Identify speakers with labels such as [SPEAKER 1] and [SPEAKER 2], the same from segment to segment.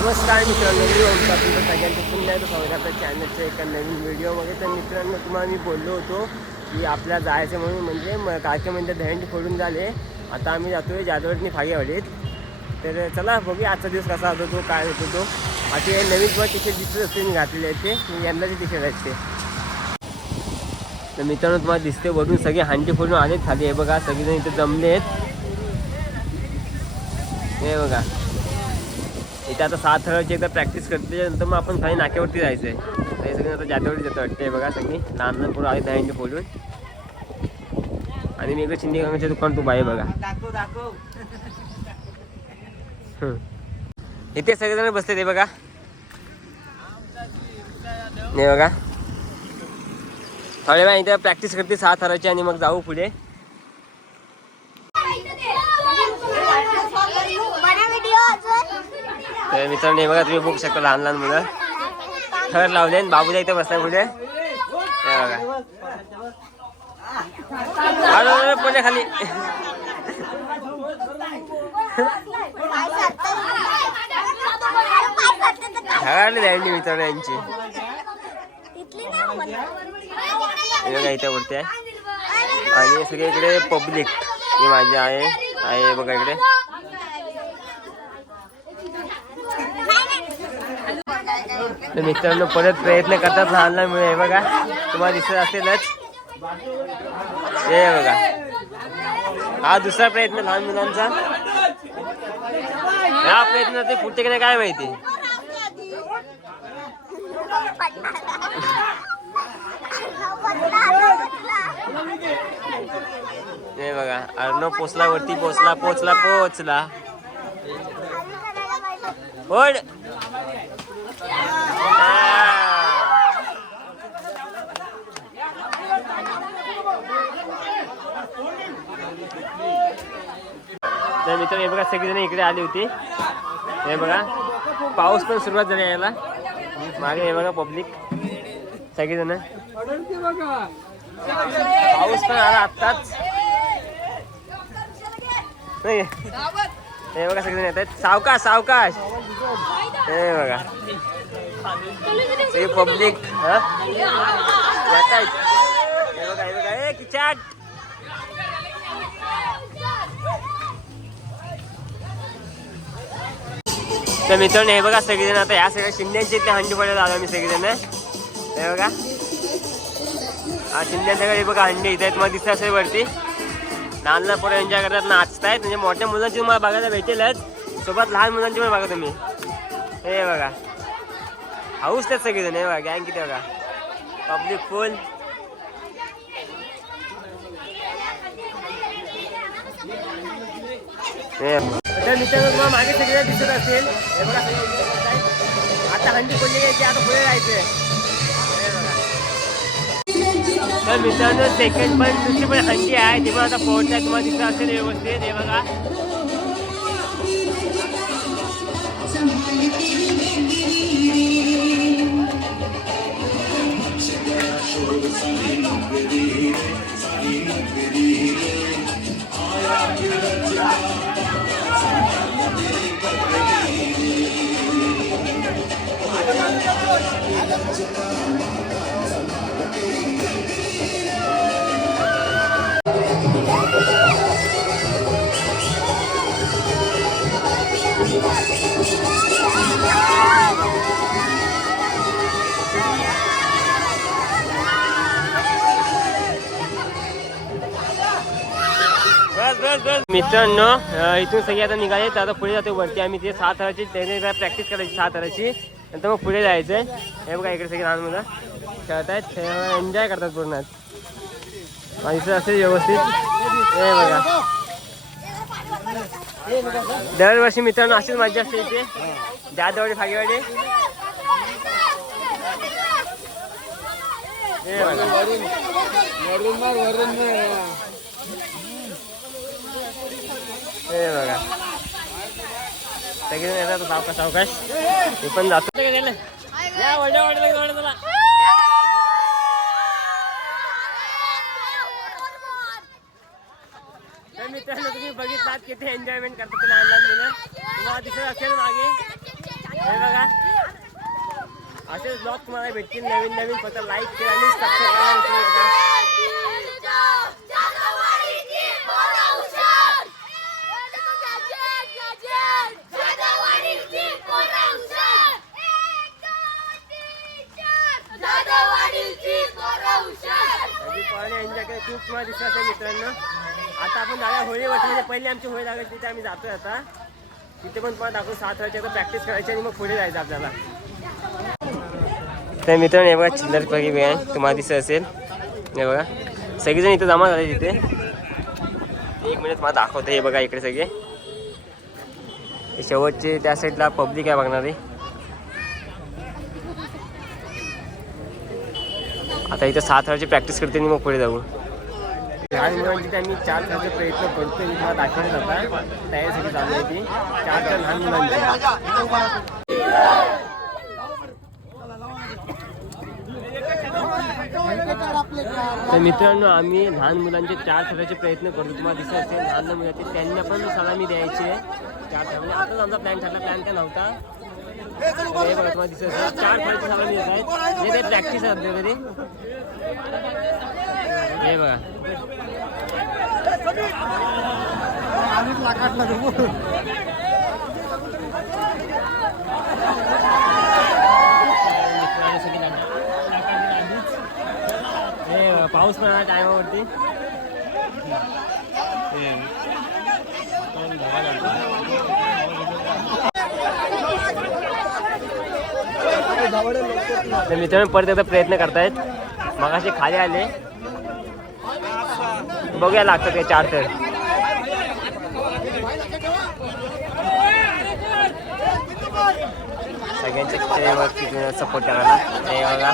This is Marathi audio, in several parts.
[SPEAKER 1] नमस्कार मित्रांनो मी ओमकार तुमचं सगळ्यांचं पुन्हा एकदा स्वागत आपल्या चॅनलच्या एका नवीन व्हिडिओमध्ये तर मित्रांनो तुम्हाला मी बोललो होतो की आपल्या जायचं म्हणून म्हणजे म म्हणजे दहंड फोडून झाले. आता आम्ही जातो आहे जादवटनी फागेवाडीत. तर चला बघूया आजचा दिवस कसा होतो तो काय होतो तो. आता हे नवीन तुम्हाला टी शर्ट दिसत असते मी घातलेले आहेत ते. यंदाचे टी शर्ट आहेत ते. तर मित्रांनो तुम्हाला दिसते वरून सगळे हांडी फोडून आलेत खाली. हे बघा सगळेजण इथे जमले आहेत हे बघा. इथे आता सात हळची एकदा प्रॅक्टिस करते नंतर मग आपण खाली नाक्यावरती जायचं आहे तर हे आता जात्यावरती जातं वाटते बघा सगळी. लहान लहान पोरं आले दहा बोलून. आणि मी इकडे शिंदे गंगाच्या दुकान तू बाई बघा. इथे सगळेजण बसले ते बघा. नाही बघा. थोड्या वेळा इथे प्रॅक्टिस करते सात हराची आणि मग जाऊ पुढे. तर मित्रांनो हे बघा तुम्ही बघू शकता लहान लहान मुलं. थर लावले आणि बाबूला इथे बसलाय पुढे. हे बघा. पुढे खाली. झगाडले द्यायची मित्रांनो यांची. हे बघा इथे वरती आहे आणि सगळे इकडे पब्लिक ही माझी आहे. आहे बघा इकडे. तर मित्रांनो परत प्रयत्न करतात लहान लहान हे बघा तुम्हाला दिसत असेलच. हे बघा. हा दुसरा प्रयत्न लहान मुलांचा. हा प्रयत्न ते फुटते की नाही काय माहिती? हे बघा अर्णव पोचला वरती पोचला पोचला पोचला. पण तर मित्र हे बघा सगळेजण इकडे आली होती. हे बघा पाऊस पण सुरुवात झाली यायला मागे हे बघा पब्लिक सगळेजण. पाऊस पण आला आत्ताच. नाही. हे बघा सगळेजण येत आहेत. सावकाश सावकाश. हे बघा. सगळे पब्लिक येत तर मित्रांनो हे बघा सगळेजण आता या सगळ्या शिंद्यांचे इथे हंडी पडायला आलो मी सगळेजण. हे बघा. हा शिंद्यांच्याकडे हे बघा हंडी इथे आहेत तुम्हाला दिसत असेल वरती. लहान लहान पोरं एन्जॉय करतात नाचतायत. म्हणजे मोठ्या मुलांची तुम्हाला बघायला भेटेलच. सोबत लहान मुलांची पण बघा तुम्ही. हे बघा. हाऊस त्यात सगळेजण हे बघा गँग किती बघा. पब्लिक फुल हे. तर मित्रांनो तुम्हाला मागे सगळे दिसत असेल. हे बघा आता हंडी कोणती घ्यायची आता पुढे जायचंय तर मित्रांनो सेकंड पण दुसरी पण हंडी आहे. ते पण आता पोहोचताय तुम्हाला दिसत असेल व्यवस्थित. हे बघा. मित्रांनो इथून सगळे आता निघाले तर आता पुढे जातो वरती. आम्ही ते सात हराची त्याने प्रॅक्टिस करायची सात हराची नंतर मग पुढे जायचंय. हे बघा इकडे सगळे लहान मुलं. खेळत आहेत एन्जॉय करतात पूर्ण. दिसत असेल व्यवस्थित. हे बघा. दरवर्षी मित्रांनो अशीच मजा असते इथे. जादवाडी फागेवाडी. हे बघा. हे बघा. सगळे येतात सावकाश सावकाश. ते पण जातो. का या वड्या वड्या वड्या चला तर मित्रांनो तुम्ही बघितलात किती एन्जॉयमेंट करतात लहान लहान मुलं. तुम्हाला दिसत असेल मागे. हे बघा. असेच ब्लॉग तुम्हाला भेटतील. नवीन नवीन फक्त लाईक केला आणि सबस्क्राईब करा. अगदी यांच्याकडे खूप तुम्हाला दिसत असेल मित्रांनो. आता आपण जाऊया होळी म्हणजे पहिली आमची होळी लागेल तिथे आम्ही जातोय आता. तिथे पण तुम्हाला दाखवून सात वाजता प्रॅक्टिस करायची आणि मग पुढे जायचं आपल्याला. तर मित्रांनो हे बघा चिल्लर पगी बँक तुम्हाला दिसत असेल. हे बघा. सगळेजण इथं जमा झाले तिथे. एक मिनिट तुम्हाला दाखवतो. हे बघा इकडे सगळे. शेवटचे त्या साईडला पब्लिक आहे बघणारी. आता इथं सात वेळाची प्रॅक्टिस करते आणि मग पुढे जाऊ. लहान मुलांची म्हणजे त्यांनी चार खेळाचा प्रयत्न करतोय मी तुम्हाला दाखवले जाता तयारीसाठी चालू आहे ती चार खेळ लहान मुलांची. तर मित्रांनो आम्ही लहान मुलांचे चार खेळाचे प्रयत्न करतो. तुम्हाला दिसत असेल लहान लहान मुलांचे त्यांना पण सलामी द्यायची आहे. चार खेळ म्हणजे आताच आमचा प्लॅन ठरला प्लॅन काय नव्हता. हे बघा तुम्हाला दिसत असेल चार खेळाची सलामी देत. आहेत म्हणजे ते प्रॅक्टिस आहे आपल्या घरी हे बघा हे पाऊस पण आला टायमावरती. तर मित्रांनो परत एकदा प्रयत्न करतायत. मगाशी खाली आले. बघूया लागतात ते चार तर. सगळ्यांच्या सपोर्ट करायला हे बघा.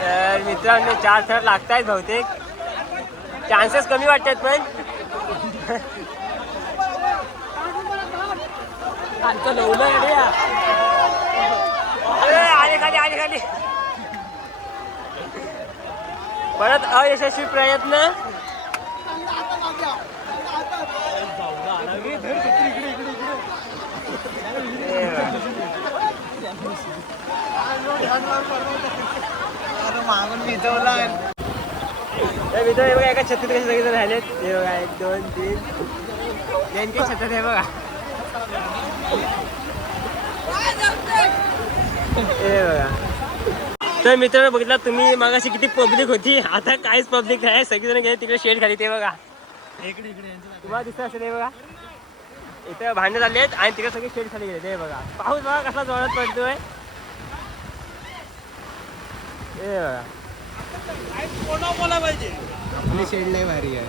[SPEAKER 1] तर मित्रांनो चार थर लागत आहेत बहुतेक. चान्सेस कमी वाटतात पण. ए, आले खाली आले खाली. परत अयशस्वी प्रयत्न.
[SPEAKER 2] मागून
[SPEAKER 1] मित्र हे बघा एका छत्तीत कसे सगळे राहिलेत. हे बघा एक दोन तीन. नेमके छतात हे बघा. तर मित्रांनो बघितला तुम्ही मागाशी किती पब्लिक होती. आता काहीच पब्लिक नाही. सगळेजण गेले तिकडे शेड खाली ते बघा.
[SPEAKER 2] इकडे इकडे यांचं
[SPEAKER 1] तुम्हाला दिसत असेल हे बघा. इथं भांडे झाले आहेत आणि तिकडे सगळे शेड खाली गेले ते बघा. पाऊस बघा कसा जोरात पडतोय. हे बघा
[SPEAKER 2] आपली शेड लय भारी आहे.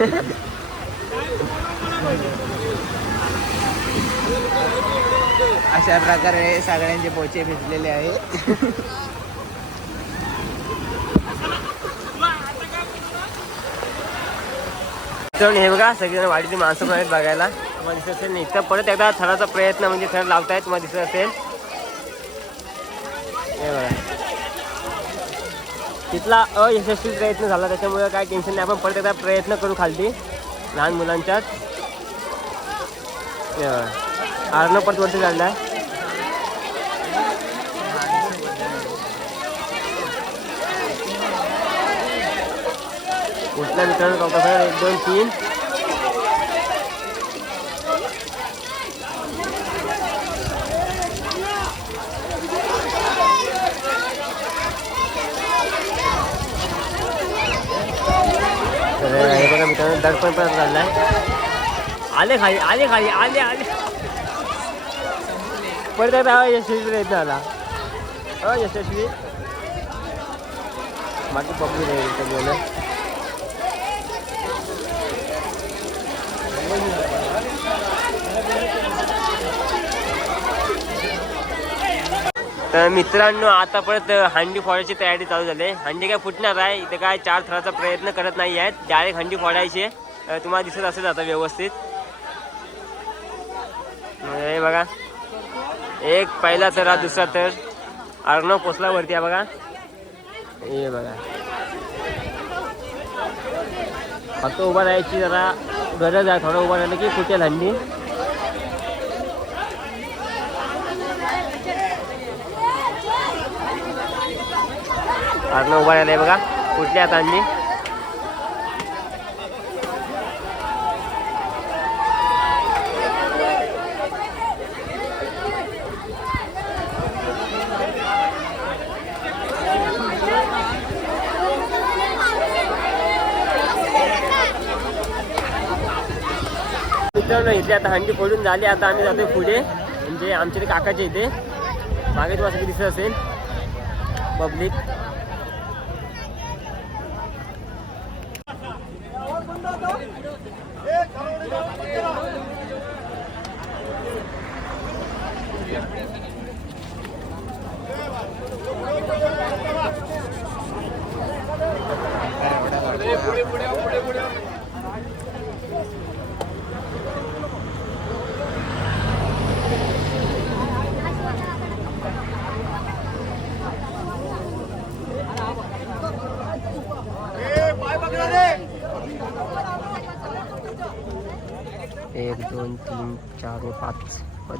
[SPEAKER 2] अशा प्रकारे सगळ्यांचे पोचे भिजलेले आहेत.
[SPEAKER 1] हे बघा सगळेजण वाडीची माणसं पण आहेत बघायला. तुम्हाला दिसत असेल नाही तर परत एकदा थराचा प्रयत्न म्हणजे थर लावतायत तुम्हाला दिसत असेल. हे बघा. तिथला अयशस्वी प्रयत्न झाला त्याच्यामुळे काय टेन्शन नाही आपण परत एकदा प्रयत्न करू खालती. लहान मुलांच्यात. हे बघा. परत वरती आहे कुठल्या मित्रांनो एक दोन तीन तर हे बघा मित्रांनो दडपण पण झालाय. आले खाली आले खाली आले आले. परत आता यशस्वी प्रयत्न आला यशस्वी. बाकी पब्लिक तर मित्रांनो आता परत हंडी फोडायची तयारी चालू झाली. आहे हंडी काय फुटणार आहे? इथे काय चार थराचा प्रयत्न करत नाही आहेत. डायरेक्ट हंडी फोडायची. तुम्हाला दिसत असेल आता व्यवस्थित. हे बघा. एक पहिला तर हा दुसरा तर. अर्णव पोचला वरती आहे बघा. हे बघा. फक्त उभा राहायची जरा गरज आहे. थोडं उभा राहिलं की फुटेल हंडी. अर्णव उभा राहिलाय बघा. कुठली आता हंडी मित्रांनो इथे आता हंडी फोडून झाली. आता आम्ही जातोय पुढे. म्हणजे आमच्या काकाचे इथे. मागे तुम्हाला दिसत असेल. पब्लिक एक दोन तीन चार आणि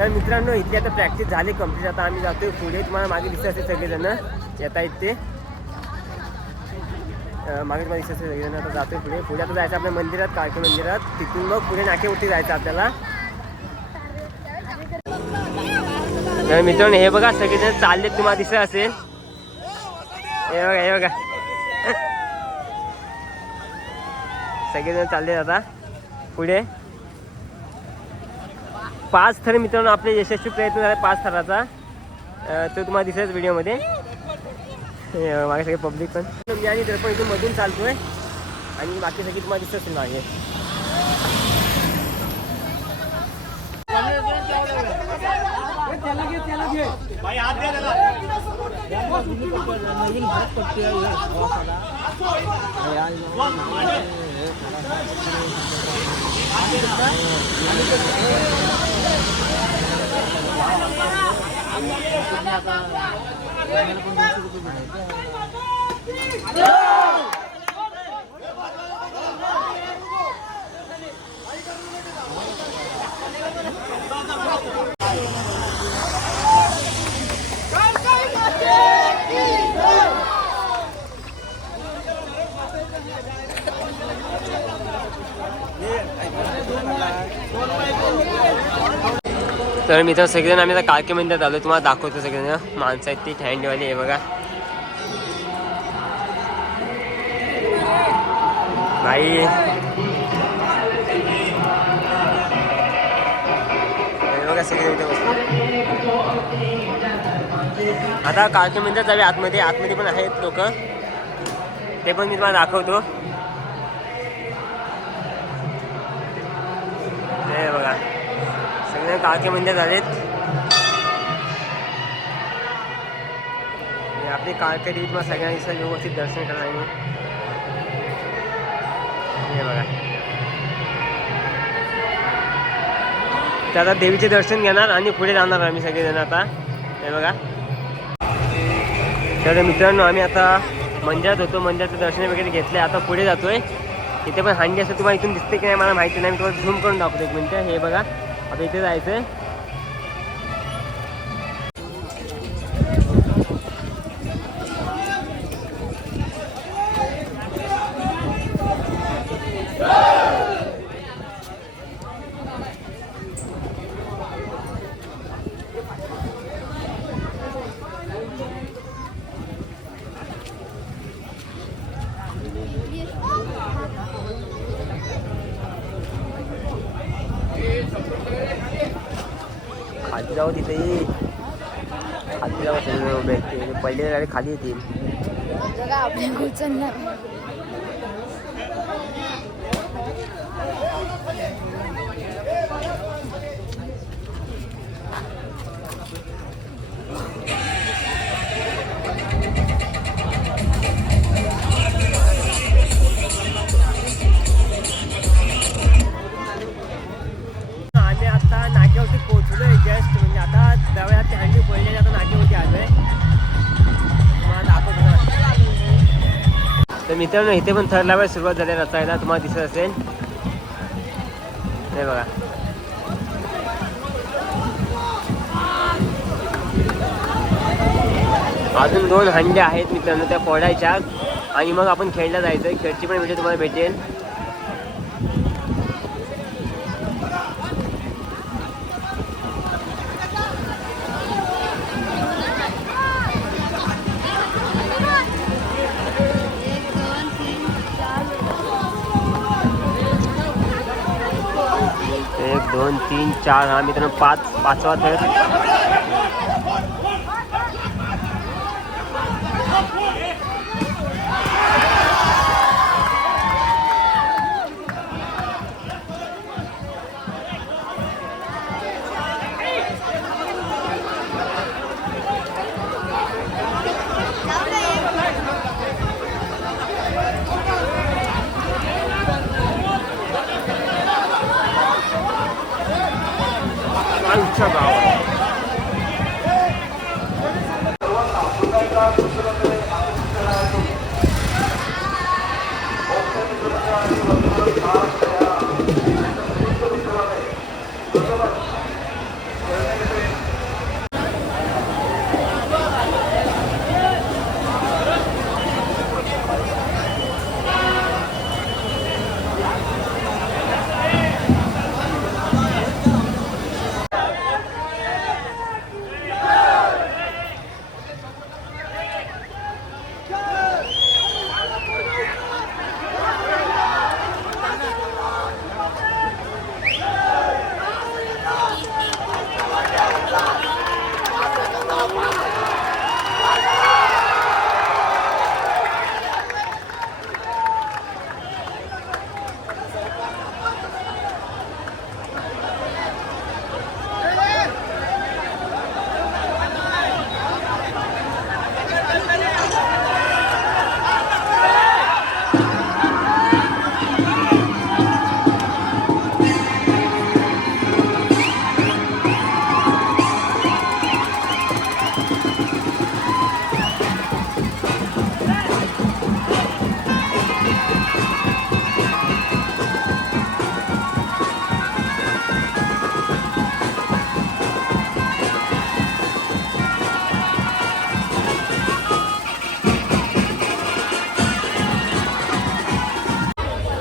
[SPEAKER 1] तर मित्रांनो इथली आता प्रॅक्टिस झाली कंप्लीट आता आम्ही जातोय पुढे. तुम्हाला मागे दिसत असेल सगळेजण. येता येते ते मागे तुम्हाला दिसत असेल सगळेजण. आता जातोय पुढे. पुढे आता जायचं आपल्या मंदिरात काळकी मंदिरात. तिथून मग पुढे नाकेवरती जायचं आपल्याला. तर मित्रांनो हे बघा सगळेजण चालले तुम्हाला दिसत असेल. हे बघा हे बघा. सगळेजण चालले आता. पुढे. पाच थर मित्रांनो आपले यशस्वी प्रयत्न झाला पाच थराचा. तो तुम्हाला दिसायच व्हिडिओमध्ये. हे, मागे सगळे पब्लिक पण. मी आणि दर्पण इथून मधून चालतोय. आणि बाकी सगळी तुम्हाला दिसत असेल मागे. Thank. तर मित्र सगळेजण आम्ही आता काळके मंदिरात आलो तुम्हाला दाखवतो सगळेजण. माणसं आहेत ती थँडीवाली आहे बघा. भाई बघा सगळे इथे आता काळके मंदिरात जावे आतमध्ये आतमध्ये पण आहेत लोक. ते पण मी तुम्हाला दाखवतो. हे बघा. सगळे काळके मंदिर झालेत. आपली काळके देवी मग सगळ्यांनी व्यवस्थित दर्शन करायला हे बघा. तर आता देवीचे दर्शन घेणार आणि पुढे जाणार आम्ही सगळेजण आता. हे बघा. तर मित्रांनो आम्ही आता मंदिरात होतो. मंदिराचं दर्शन वगैरे घेतले आता पुढे जातोय. इथे पण हांडी असं तुम्हाला इथून दिसते की नाही मला माहिती नाही. मी तुम्हाला झूम करून दाखवतो एक मिनटं. हे बघा. आता इथे जायचं आहे खाली जाऊ तिथे ये. खाली जाऊ सगळे उभे आहेत ते. पहिले गाडी खाली येतील तर मित्रांनो इथे पण थर्ड लावायला सुरुवात झाली रचायला. तुम्हाला दिसत असेल. हे बघा. अजून दोन हंड्या आहेत मित्रांनो त्या फोडायच्या आणि मग आपण खेळला जायचं खेळची पण व्हिडिओ तुम्हाला भेटेल.
[SPEAKER 3] तीन चार
[SPEAKER 1] हा मित्रांनो पाच पाचवा थर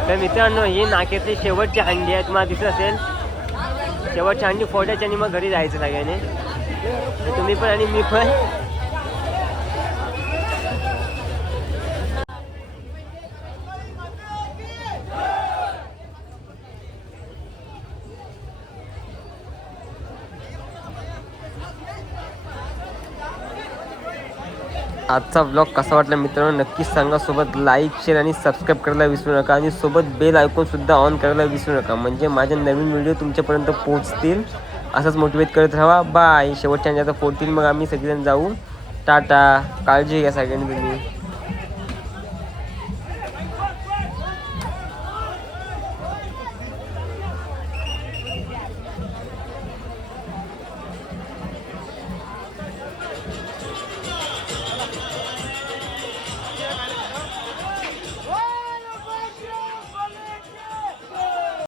[SPEAKER 1] तर मित्रांनो ही नाक्यातली शेवटची हंडी आहे. तुम्हाला दिसत असेल. शेवटची हंडी फोडायची आणि मग घरी जायचं सगळ्यांनी. तुम्ही पण आणि मी पण आजचा ब्लॉग कसा वाटला मित्रांनो नक्कीच सांगा. सोबत लाईक शेअर आणि सबस्क्राईब करायला विसरू नका. आणि सोबत बेल ऐकून ऑन करायला विसरू नका. म्हणजे माझे नवीन व्हिडिओ तुमच्यापर्यंत पोहोचतील. असंच मोटिवेट करत राहा. बाय शेवटच्या आता फोडतील मग आम्ही सगळेजण जाऊ. टाटा. काळजी घ्या सगळ्यांनी तुम्ही.